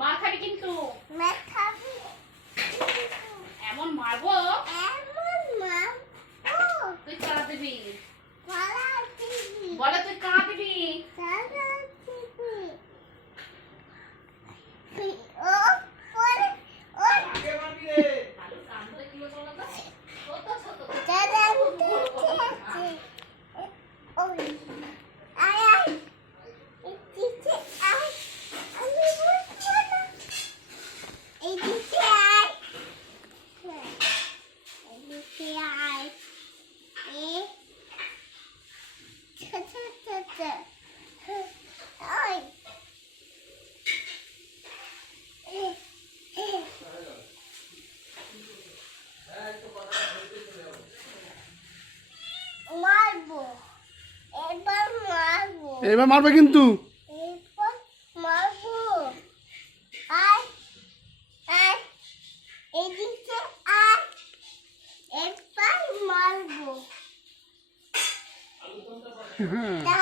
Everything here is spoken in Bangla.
মার খাবি কিন্তু। মার খাবি এমন মারবো? এমন মারবো? তুই কাঁদবি। বলো তুই কাঁদবি। এবার মারবো কিন্তু। হ্যাঁ।